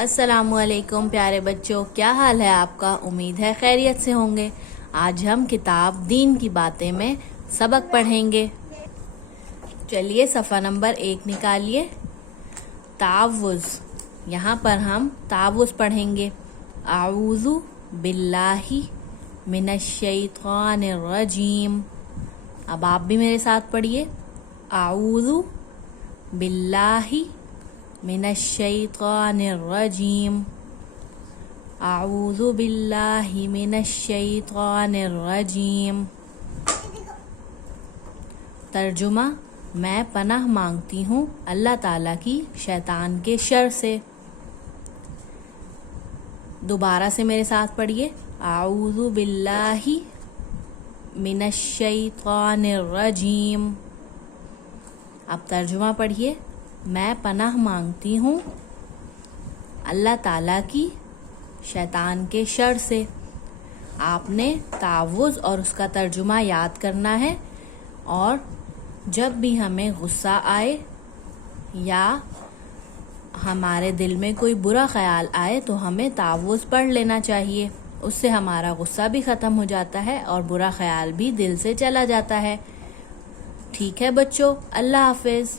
السلام علیکم پیارے بچوں، کیا حال ہے آپ کا؟ امید ہے خیریت سے ہوں گے۔ آج ہم کتاب دین کی باتیں میں سبق پڑھیں گے۔ چلیے صفحہ نمبر 1 نکالیے۔ تعوذ، یہاں پر ہم تعوذ پڑھیں گے۔ اعوذ باللہ من الشیطان الرجیم۔ اب آپ بھی میرے ساتھ پڑھیے۔ اعوذ باللہ من الشیطان الرجیم۔ اعوذ باللہ من الشیطان الرجیم۔ ترجمہ: میں پناہ مانگتی ہوں اللہ تعالیٰ کی شیطان کے شر سے۔ دوبارہ سے میرے ساتھ پڑھیے۔ اعوذ باللہ من الشیطان الرجیم۔ اب ترجمہ پڑھیے۔ میں پناہ مانگتی ہوں اللہ تعالیٰ کی شیطان کے شر سے۔ آپ نے تعوذ اور اس کا ترجمہ یاد کرنا ہے، اور جب بھی ہمیں غصہ آئے یا ہمارے دل میں کوئی برا خیال آئے تو ہمیں تعوذ پڑھ لینا چاہیے۔ اس سے ہمارا غصہ بھی ختم ہو جاتا ہے اور برا خیال بھی دل سے چلا جاتا ہے۔ ٹھیک ہے بچوں، اللہ حافظ۔